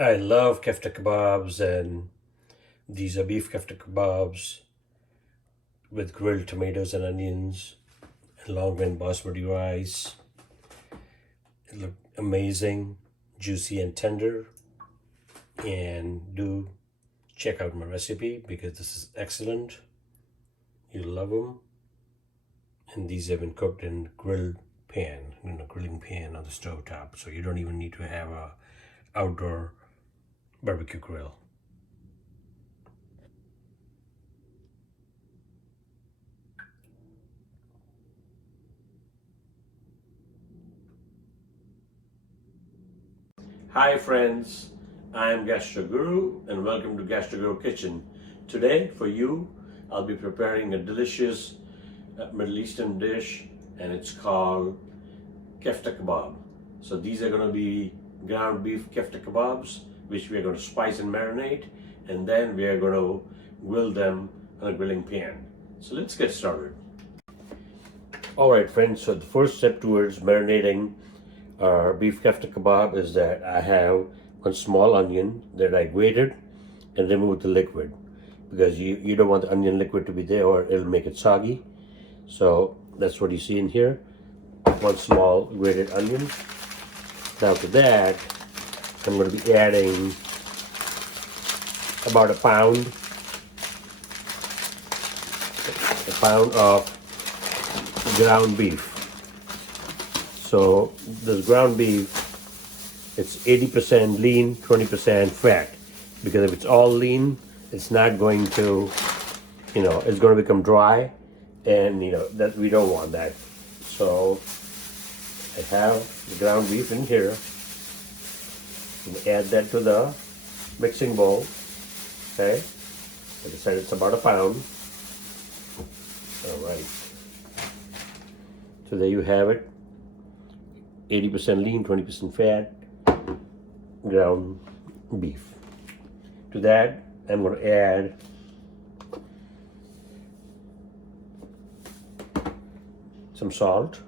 I love Kefta Kebabs, and these are beef Kefta Kebabs with grilled tomatoes and onions and long grain basmati rice. It looked amazing, juicy and tender. And do check out my recipe because this is excellent. You'll love them. And these have been cooked in grilled pan, grilling pan on the stove top. So you don't even need to have a outdoor barbecue grill. Hi friends, I'm Gastro Guru and welcome to Gastro Guru Kitchen. Today for you, I'll be preparing a delicious Middle Eastern dish, and it's called Kefta Kebab. So these are going to be ground beef Kefta Kebabs, which we are going to spice and marinate, and then we are going to grill them on a grilling pan. So let's get started. Alright friends, so the first step towards marinating our beef Kefta Kebab is that I have one small onion that I grated and removed the liquid, because you don't want the onion liquid to be there or it'll make it soggy. So that's what you see in here, one small grated onion. Now to that, I'm going to be adding about a pound of ground beef. So this ground beef, it's 80% lean, 20% fat, because if it's all lean, it's not going to, it's going to become dry, and that we don't want that. So I have the ground beef in here, and add that to the mixing bowl. Okay, like I said, it's about a pound. All right, so there you have it. 80% lean, 20% fat, ground beef. To that, I'm going to add some salt.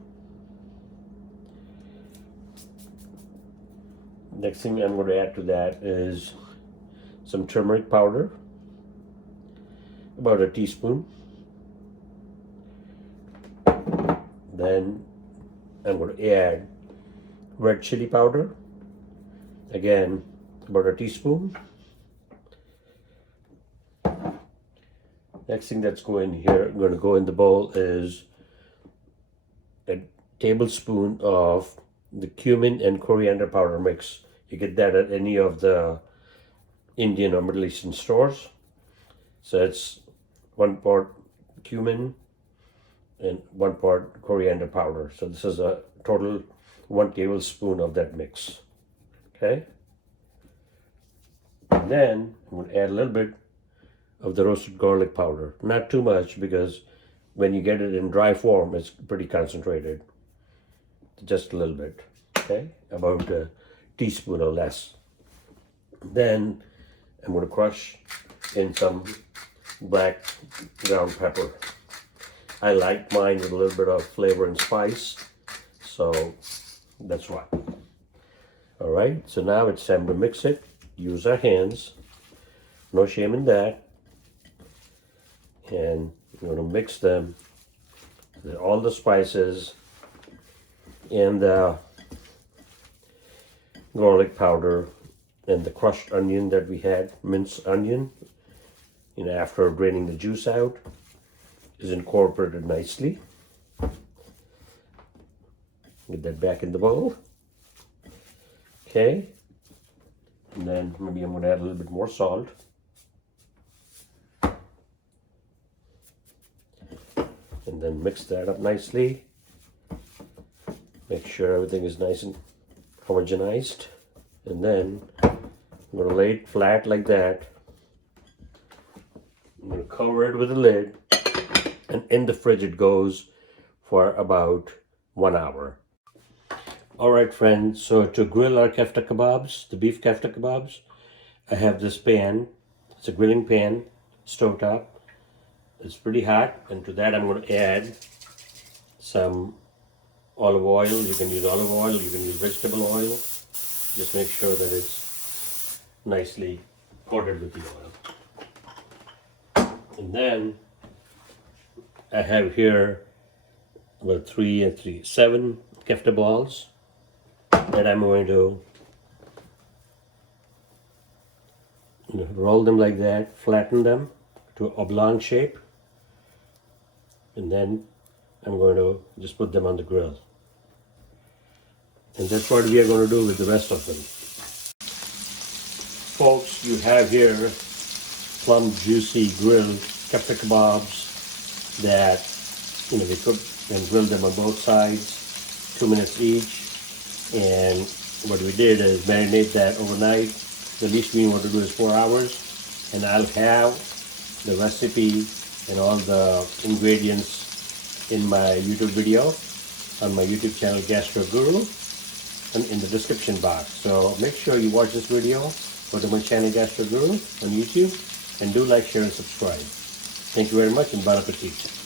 Next thing I'm going to add to that is some turmeric powder, about a teaspoon. Then I'm going to add red chili powder, again about a teaspoon. Next thing that's going to go in the bowl is a tablespoon of the cumin and coriander powder mix. You get that at any of the Indian or Middle Eastern stores. So it's 1 part cumin and 1 part coriander powder. So this is a total 1 tablespoon of that mix. Okay. And then I'm going to add a little bit of the roasted garlic powder. Not too much, because when you get it in dry form, it's pretty concentrated. Just a little bit. Okay, about a teaspoon or less. Then I'm going to crush in some black ground pepper. I like mine with a little bit of flavor and spice, so that's why. All right, so now it's time to mix it. Use our hands, no shame in that. And we're going to mix them with all the spices and the garlic powder and the crushed onion that we had, minced onion, after draining the juice out, is incorporated nicely. Get that back in the bowl. Okay, and then maybe I'm going to add a little bit more salt. And then mix that up nicely. Make sure everything is nice and homogenized. And then I'm going to lay it flat like that. I'm going to cover it with a lid. And in the fridge it goes for about 1 hour. Alright friends, so to grill our Kefta Kebabs, the beef Kefta Kebabs, I have this pan. It's a grilling pan, stovetop. It's pretty hot, and to that I'm going to add some olive oil. You can use olive oil, you can use vegetable oil. Just make sure that it's nicely coated with the oil. And then I have here, well, 3 and 3, 7 kefta balls that I'm going to roll them like that, flatten them to oblong shape, and then I'm going to just put them on the grill. And that's what we are going to do with the rest of them. Folks, you have here plum juicy grilled kefta kebabs that we cook and grill them on both sides, 2 minutes each. And what we did is marinate that overnight. The least we want to do is 4 hours, and I'll have the recipe and all the ingredients in my YouTube video on my YouTube channel Gastro Guru and in the description box. So make sure you watch this video. Go to my channel Gastro Guru on YouTube and do like, share, and subscribe. Thank you very much and bon appetit.